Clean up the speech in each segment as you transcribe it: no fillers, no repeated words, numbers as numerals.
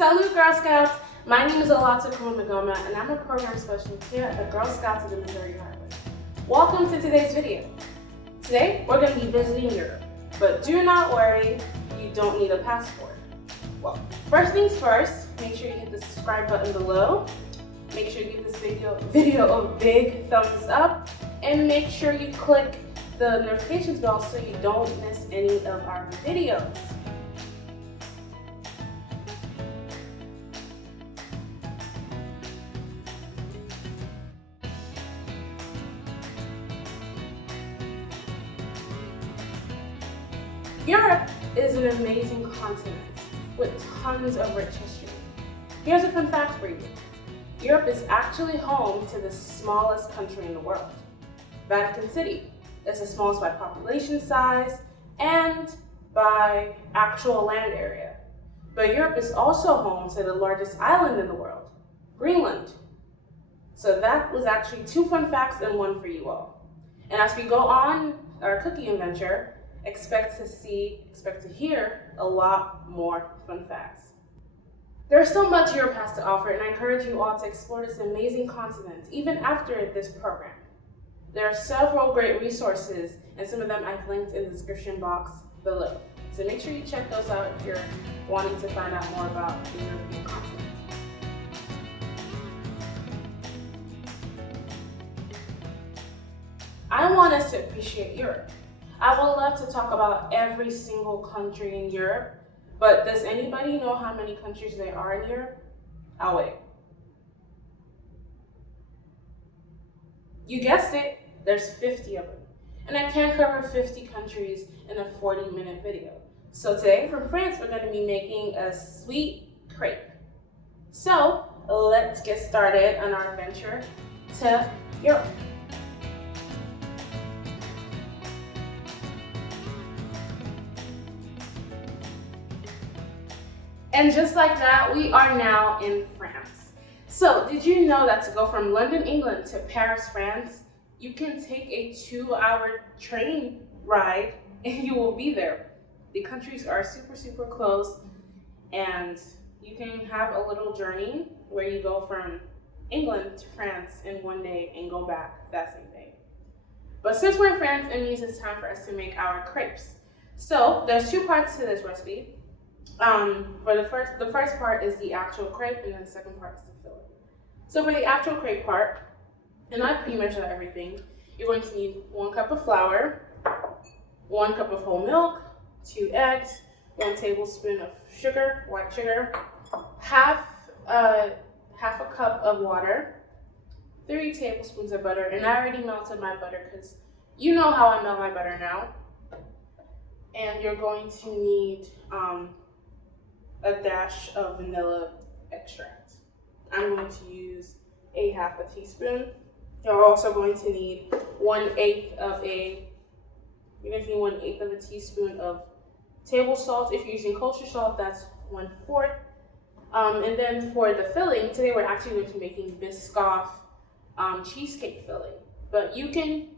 Salut Girl Scouts! My name is Olatukwu Magoma and I'm a program specialist here at the Girl Scouts of the Missouri Highway. Welcome to today's video. Today we're going to be visiting Europe, but do not worry, you don't need a passport. Well, first things first, make sure you hit the subscribe button below, make sure you give this video a big thumbs up, and make sure you click the notifications bell so you don't miss any of our videos. Europe is an amazing continent with tons of rich history. Here's a fun fact for you. Europe is actually home to the smallest country in the world. Vatican City is the smallest by population size and by actual land area. But Europe is also home to the largest island in the world, Greenland. So that was actually 2 fun facts and 1 for you all. And as we go on our cooking adventure, expect to hear a lot more fun facts. There's so much Europe has to offer, and I encourage you all to explore this amazing continent, even after this program. There are several great resources, and some of them I've linked in the description box below. So make sure you check those out if you're wanting to find out more about the European continent. I want us to appreciate Europe. I would love to talk about every single country in Europe, but does anybody know how many countries there are in Europe? I'll wait. You guessed it, there's 50 of them. And I can't cover 50 countries in a 40-minute video. So today from France, we're going to be making a sweet crepe. So let's get started on our adventure to Europe. And just like that, we are now in France. So did you know that to go from London, England to Paris, France, you can take a 2-hour train ride and you will be there. The countries are super close, and you can have a little journey where you go from England to France in one day and go back that same day. But since we're in France, it means it's time for us to make our crepes. So there's 2 parts to this recipe. For the first part is the actual crepe, and then the second part is the filling. So for the actual crepe part, and I've pre-measured everything, you're going to need 1 cup of flour, 1 cup of whole milk, 2 eggs, 1 tablespoon of sugar, white sugar, half a cup of water, 3 tablespoons of butter, and I already melted my butter because you know how I melt my butter now. And you're going to need a dash of vanilla extract. I'm going to use half a teaspoon. You're also going to need 1/8 of a teaspoon of table salt. If you're using kosher salt, that's 1/4. And then for the filling, today we're actually going to be making Biscoff cheesecake filling. But you can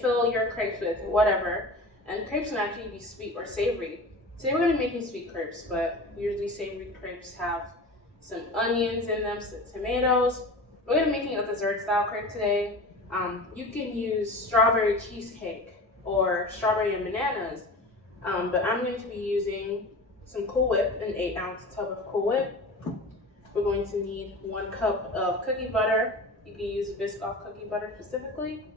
fill your crepes with whatever, and crepes can actually be sweet or savory. Today we're going to be making sweet crepes, but usually savory crepes have some onions in them, some tomatoes. We're going to be making a dessert style crepe today. You can use strawberry cheesecake or strawberry and bananas, but I'm going to be using some Cool Whip, an 8-ounce tub of Cool Whip. We're going to need 1 cup of cookie butter. You can use Biscoff cookie butter specifically.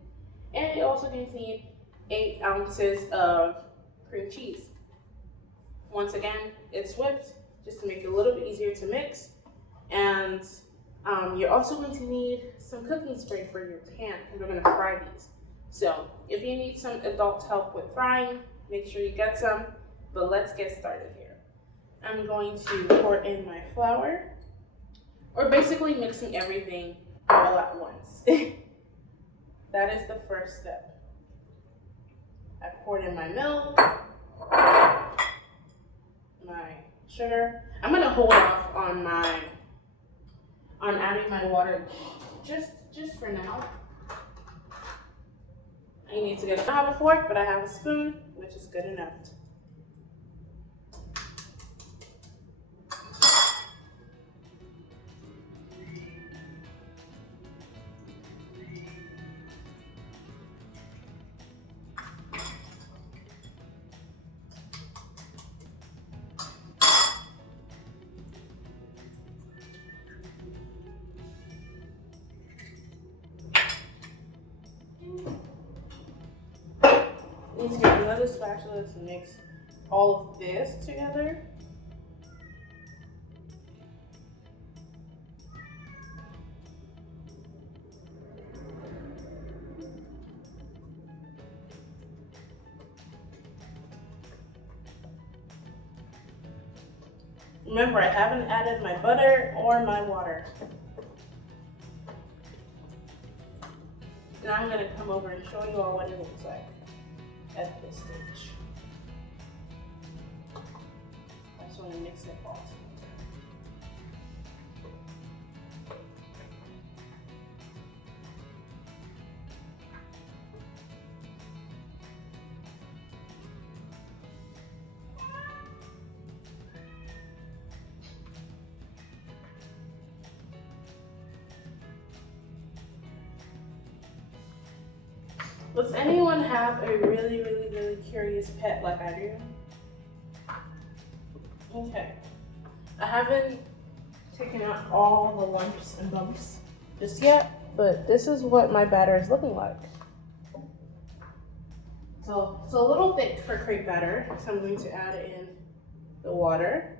And you're also going to need 8 ounces of cream cheese. Once again, it's whipped just to make it a little bit easier to mix. And you're also going to need some cooking spray for your pan because we're going to fry these. So if you need some adult help with frying, make sure you get some. But let's get started here. I'm going to pour in my flour. We're basically mixing everything all at once. That is the first step. I poured in my milk, my sugar. I'm gonna hold off on adding my water just for now. I need to get. I don't have a fork, but I have a spoon, which is good enough. need to get another spatula to mix all of this together. Remember, I haven't added my butter or my water. Now I'm going to come over and show you all what it looks like at this stage. I just want to mix it all together. Does anyone have a really curious pet like I do? Okay. I haven't taken out all the lumps and bumps just yet, but this is what my batter is looking like. So it's a little thick for crepe batter, so I'm going to add in the water.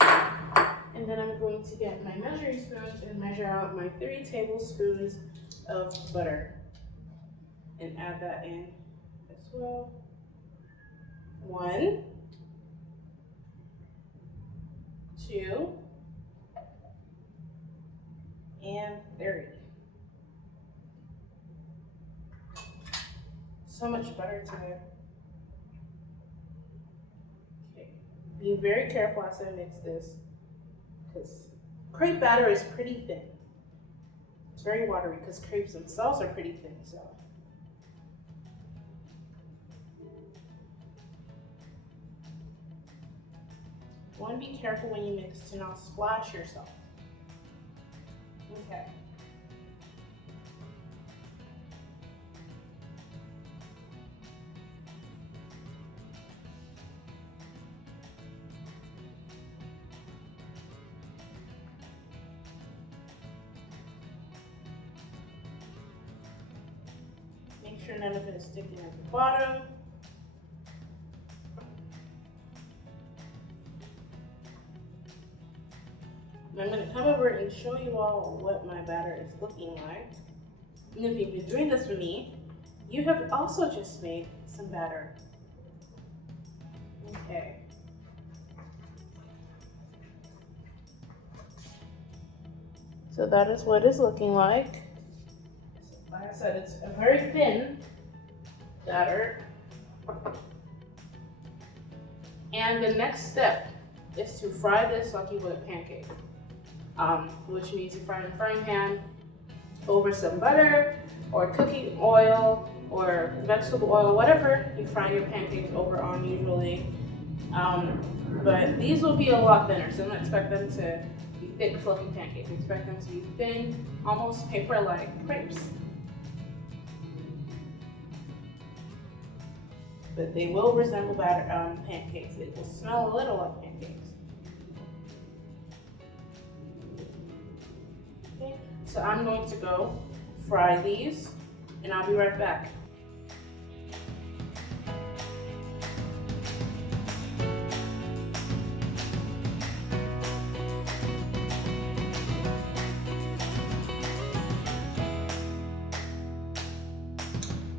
And then I'm going to get my measuring spoons and measure out my 3 tablespoons of butter and add that in as well. 1, 2, and 3. So much butter today. Okay. Be very careful as I mix this, because crepe batter is pretty thin. It's very watery because crepes themselves are pretty thin, so. You want to be careful when you mix to not splash yourself. Okay. Make sure none of it is sticking at the bottom. And I'm going to come over and show you all what my batter is looking like. And if you've been doing this with me, you have also just made some batter. Okay. So that is what it's looking like. Like I said, it's a very thin batter. And the next step is to fry this like you would a pancake. Which means you fry in a frying pan over some butter or cooking oil or vegetable oil, whatever you fry your pancakes over on usually. But these will be a lot thinner, so don't expect them to be thick, fluffy pancakes. Expect them to be thin, almost paper-like crepes. But they will resemble pancakes. It will smell a little like pancakes. Okay, so I'm going to go fry these, and I'll be right back.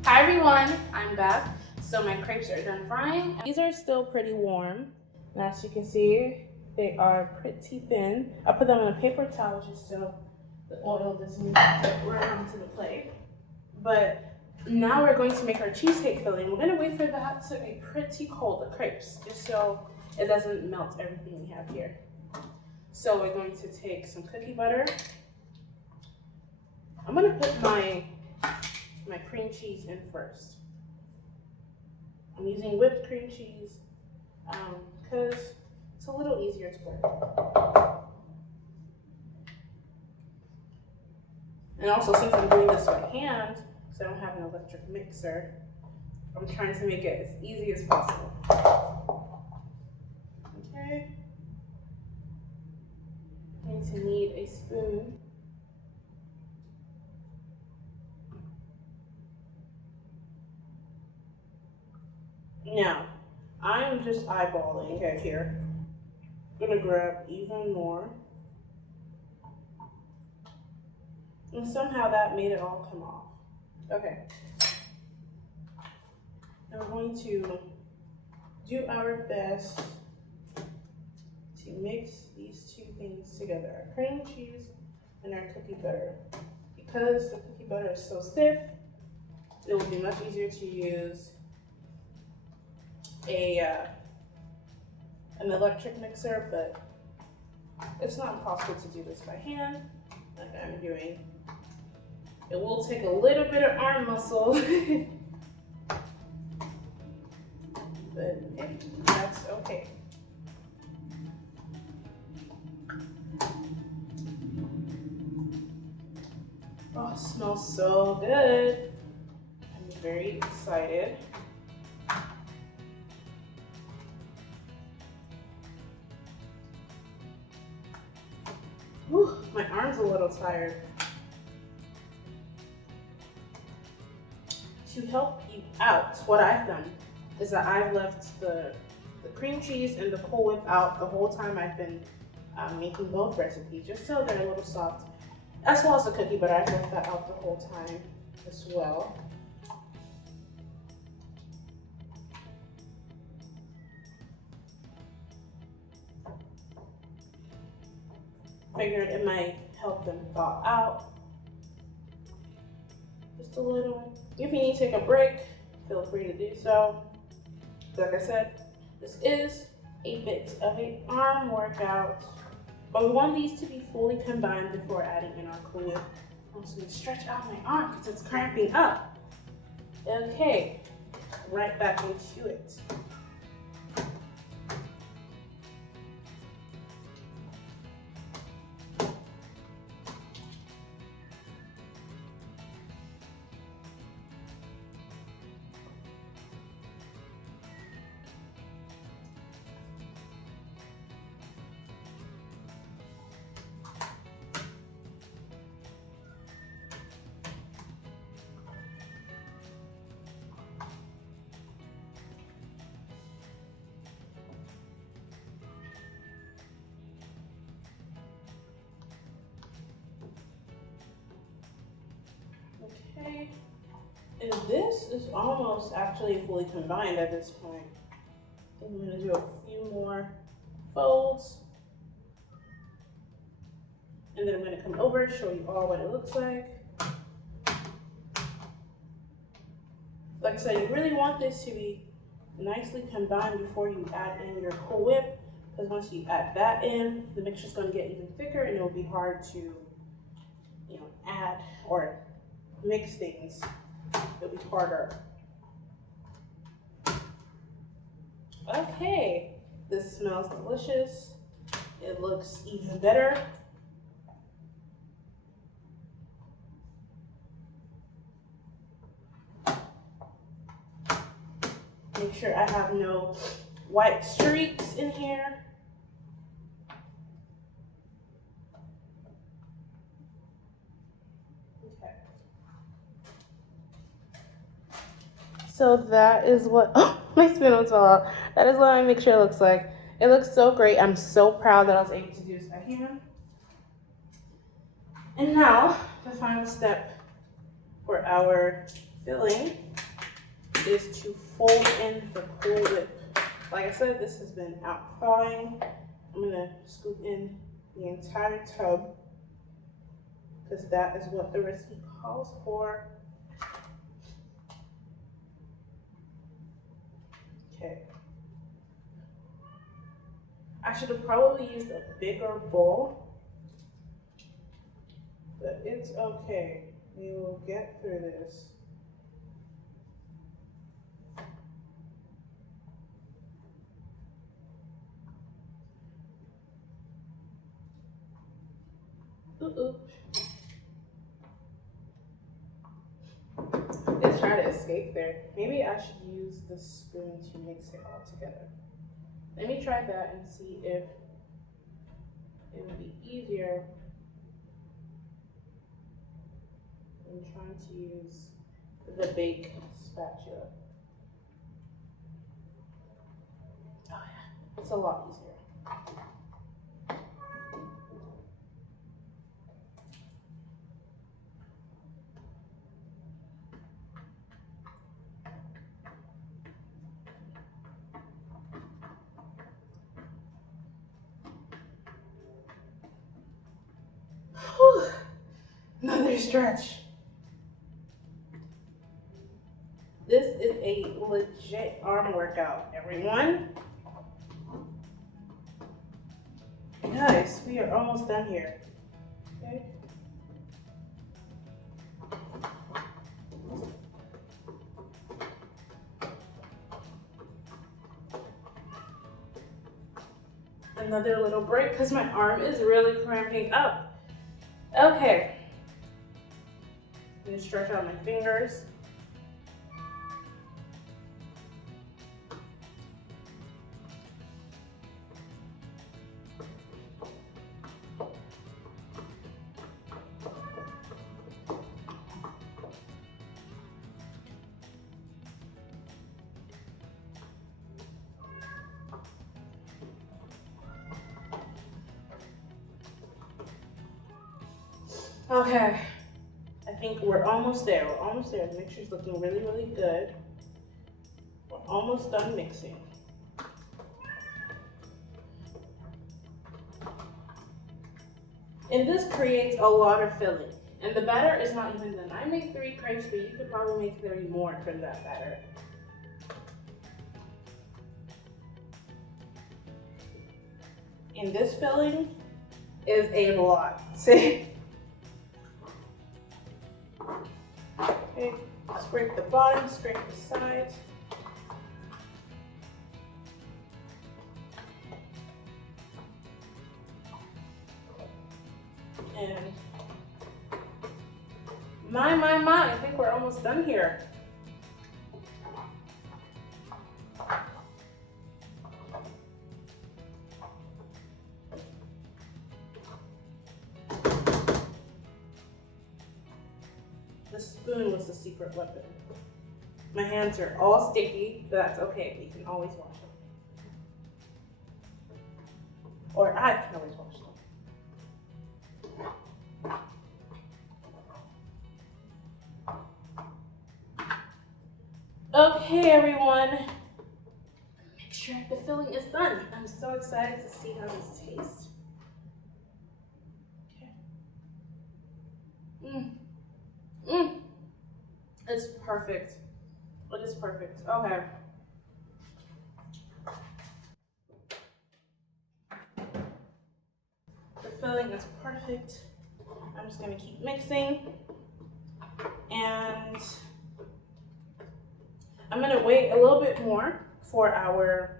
Hi everyone, I'm back. So my crepes are done frying. These are still pretty warm. And as you can see, they are pretty thin. I put them on a paper towel just so the oil doesn't run onto the plate. But now we're going to make our cheesecake filling. We're gonna wait for that to be pretty cold, the crepes, just so it doesn't melt everything we have here. So we're going to take some cookie butter. I'm gonna put my cream cheese in first. I'm using whipped cream cheese because it's a little easier to work. And also, since I'm doing this by hand, because I don't have an electric mixer, I'm trying to make it as easy as possible. Okay. I'm going to need a spoon. Now, I'm just eyeballing here. I'm gonna grab even more. And somehow that made it all come off. Okay. And we're going to do our best to mix these two things together, our cream cheese and our cookie butter. Because the cookie butter is so stiff, it will be much easier to use an electric mixer, but it's not impossible to do this by hand, like I'm doing. It will take a little bit of arm muscle, but that's okay. Oh, it smells so good. I'm very excited. Whew, my arm's a little tired. To help you out, what I've done is that I've left the cream cheese and the Cool Whip out the whole time I've been making both recipes, just so they're a little soft. As well as the cookie, but I've left that out the whole time as well. Figured it might help them thaw out just a little. If you need to take a break, feel free to do so. Like I said, this is a bit of an arm workout, but we want these to be fully combined before adding in our Cool Whip. I'm just gonna stretch out my arm because it's cramping up. Okay, right back into it. Okay, and this is almost actually fully combined at this point. I'm gonna do a few more folds, and then I'm gonna come over, show you all what it looks like. Like I said, you really want this to be nicely combined before you add in your Cool Whip, because once you add that in, the mixture's gonna get even thicker and it'll be hard to, add or mix things. It'll be harder. Okay, this smells delicious. It looks even better. Make sure I have no white streaks in here. Okay. So that is what, oh, my spoon fell out. That is what my mixture looks like. It looks so great. I'm so proud that I was able to do this by hand. And now, the final step for our filling is to fold in the Cool Whip. Like I said, this has been out thawing. I'm gonna scoop in the entire tub because that is what the recipe calls for. Okay. I should have probably used a bigger bowl, but it's okay. We will get through this. Ooh. Let's try to escape there. Maybe I should use the spoon to mix it all together. Let me try that and see if it would be easier than trying to use the big spatula. Oh yeah, it's a lot easier. Whew. Another stretch. This is a legit arm workout, everyone. Guys, we are almost done here. Okay. Another little break because my arm is really cramping up. Okay. I'm gonna stretch out my fingers. Okay, I think we're almost there. We're almost there. The mixture's looking really, really good. We're almost done mixing. And this creates a lot of filling. And the batter is not even done. I made 3 crepes, but you could probably make 30 more from that batter. And this filling is a lot. See? Okay, scrape the bottom, scrape the sides. And my, I think we're almost done here. The spoon was the secret weapon. My hands are all sticky, but that's okay. We can always wash them. Or I can always wash them. Okay, everyone. Make sure the filling is done. I'm so excited to see how this tastes. Okay. It's perfect. It is perfect. Okay. The filling is perfect. I'm just gonna keep mixing. And I'm gonna wait a little bit more for our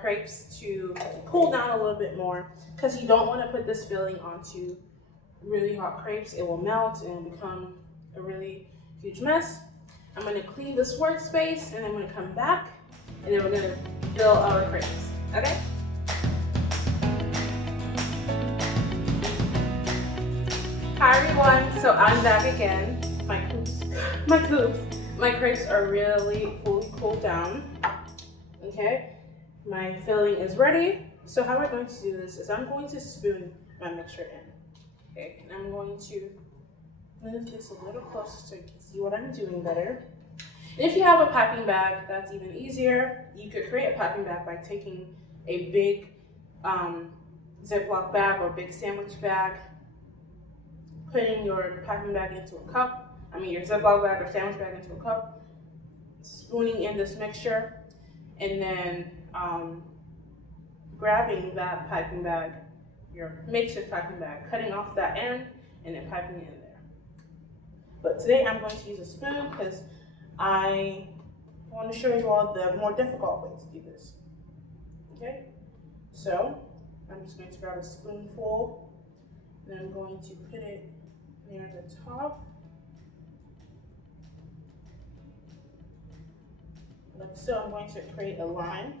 crepes to cool down a little bit more, because you don't want to put this filling onto really hot crepes. It will melt and become a really huge mess. I'm gonna clean this workspace and I'm gonna come back and then we're gonna fill our crepes. Okay? Hi everyone, so I'm back again. My crepes are really fully cooled down. Okay, my filling is ready. So how we're going to do this is I'm going to spoon my mixture in. Okay, I'm going to move this a little closer so you can see what I'm doing better. And if you have a piping bag, that's even easier. You could create a piping bag by taking a big Ziploc bag or big sandwich bag, putting your piping bag into a cup, your Ziploc bag or sandwich bag into a cup, spooning in this mixture, and then grabbing that piping bag, your makeshift piping bag, cutting off that end, and then piping it in there. But today I'm going to use a spoon because I want to show you all the more difficult ways to do this. Okay, so I'm just going to grab a spoonful, and I'm going to put it near the top. Like so, I'm going to create a line.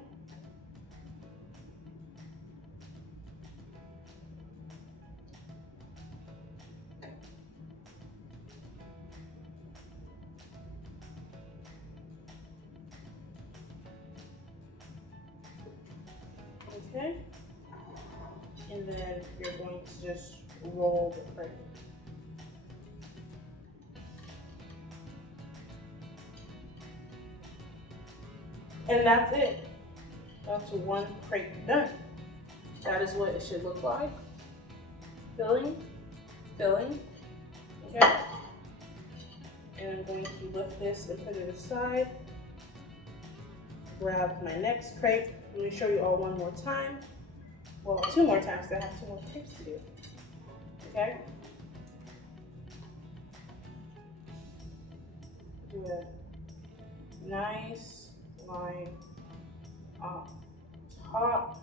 Okay. And then you're going to just roll the crepe. And that's it. That's one crepe done. That is what it should look like. Filling, filling, okay? And I'm going to lift this and put it aside. Grab my next crepe. Let me show you all one more time. Well, two more times because I have two more crepes to do, okay? Do a nice line on top.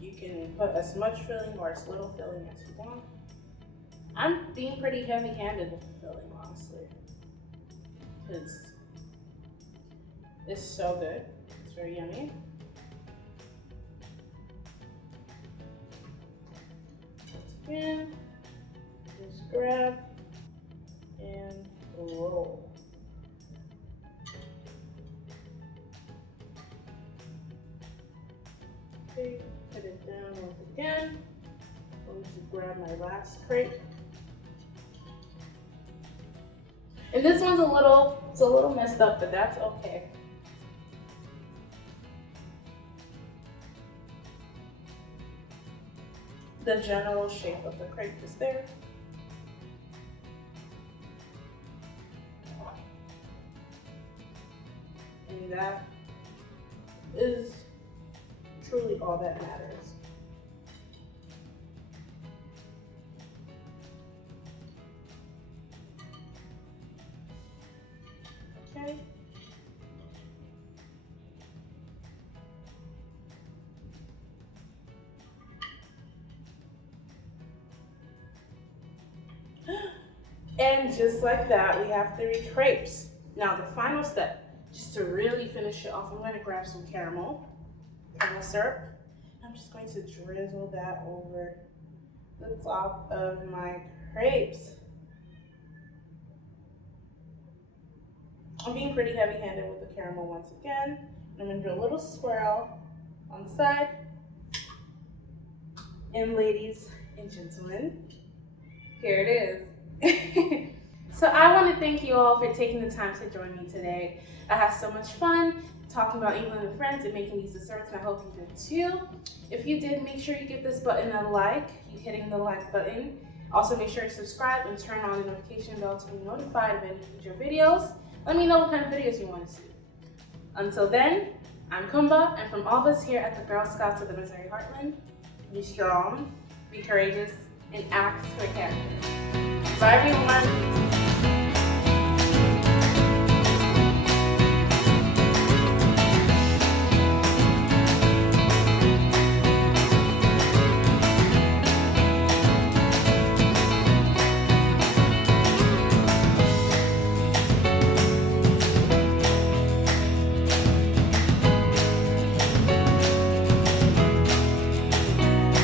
You can put as much filling or as little filling as you want. I'm being pretty heavy-handed with the filling, honestly, because it's so good. It's very yummy. Once again, just grab and roll. Okay, put it down once again. I'm going to grab my last crepe. And this one's it's a little messed up, but that's okay. The general shape of the crepe is there. And that is truly all that matters. Okay. And just like that, we have 3 crepes. Now the final step, just to really finish it off, I'm going to grab some caramel syrup. I'm just going to drizzle that over the top of my crepes. I'm being pretty heavy-handed with the caramel once again. I'm going to do a little swirl on the side. And ladies and gentlemen, here it is. So I want to thank you all for taking the time to join me today. I had so much fun talking about England and friends and making these desserts, and I hope you did too. If you did, make sure you give this button a like. You hitting the like button. Also make sure to subscribe and turn on the notification bell to be notified of any future videos. Let me know what kind of videos you want to see. Until then, I'm Kumba, and from all of us here at the Girl Scouts of the Missouri Heartland, be strong, be courageous, and act for character. Bye everyone.